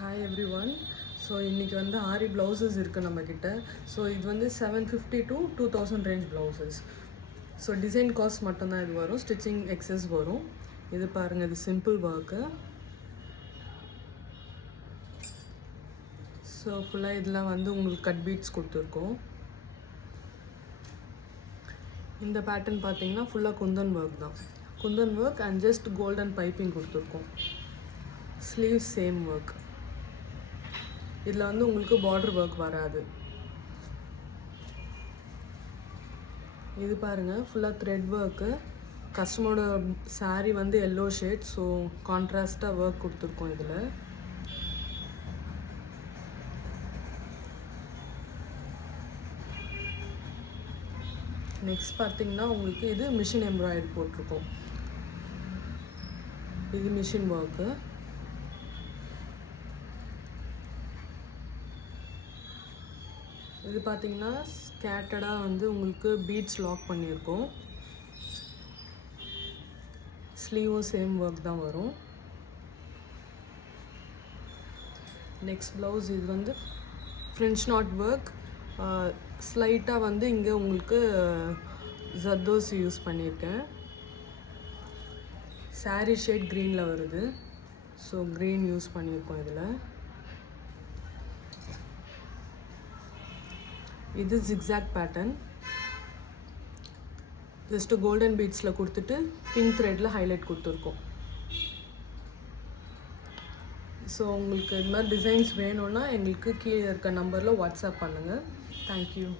Hi everyone. So இன்றைக்கி வந்து ஆரி blouses இருக்குது நம்மக்கிட்ட. ஸோ இது வந்து 750 to 2000 range blouses. So design cost மட்டும்தான் இது வரும், ஸ்டிச்சிங் எக்ஸஸ் வரும். இது பாருங்கள், இது சிம்பிள் ஒர்க்கு. ஸோ ஃபுல்லாக இதில் வந்து உங்களுக்கு கட் பீட்ஸ் கொடுத்துருக்கோம். இந்த பேட்டர்ன் பார்த்தீங்கன்னா ஃபுல்லாக குந்தன் ஒர்க் தான். Kundan work and just golden piping கொடுத்துருக்கோம். Sleeve same work. இதில் வந்து உங்களுக்கு பார்டர் ஒர்க் வராது. இது பாருங்கள், ஃபுல்லாக த்ரெட் ஒர்க்கு. கஸ்டமரோட சாரீ வந்து எல்லோ ஷேட், ஸோ கான்ட்ராஸ்டாக ஒர்க் கொடுத்துருக்கோம் இதில். நெக்ஸ்ட் பார்த்தீங்கன்னா உங்களுக்கு இது மிஷின் எம்ப்ராய்டரி போட்டிருக்கோம். இது மிஷின் ஒர்க்கு. இது பார்த்தீங்கன்னா ஸ்கேட்டர்டாக வந்து உங்களுக்கு பீட்ஸ் லாக் பண்ணியிருக்கோம். ஸ்லீவும் சேம் ஒர்க் தான் வரும். நெக்ஸ்ட் ப்ளவுஸ் இது வந்து ஃப்ரெஞ்ச் நாட் ஒர்க். ஸ்லைட்டாக வந்து இங்கே உங்களுக்கு ஜர்தோசி யூஸ் பண்ணியிருக்கேன். சாரீ ஷேட் க்ரீனில் வருது, ஸோ க்ரீன் யூஸ் பண்ணியிருக்கோம் இதில். இது ஜிக்ஸாக் பேட்டர்ன். ஜஸ்ட்டு கோல்டன் பீட்ஸில் கொடுத்துட்டு பிங்க் த்ரெட்டில் ஹைலைட் கொடுத்துருக்கோம். ஸோ உங்களுக்கு இது மாதிரி டிசைன்ஸ் வேணும்னா எங்களுக்கு கீழே இருக்க நம்பரில் வாட்ஸ்அப் பண்ணுங்கள். தேங்க்யூ.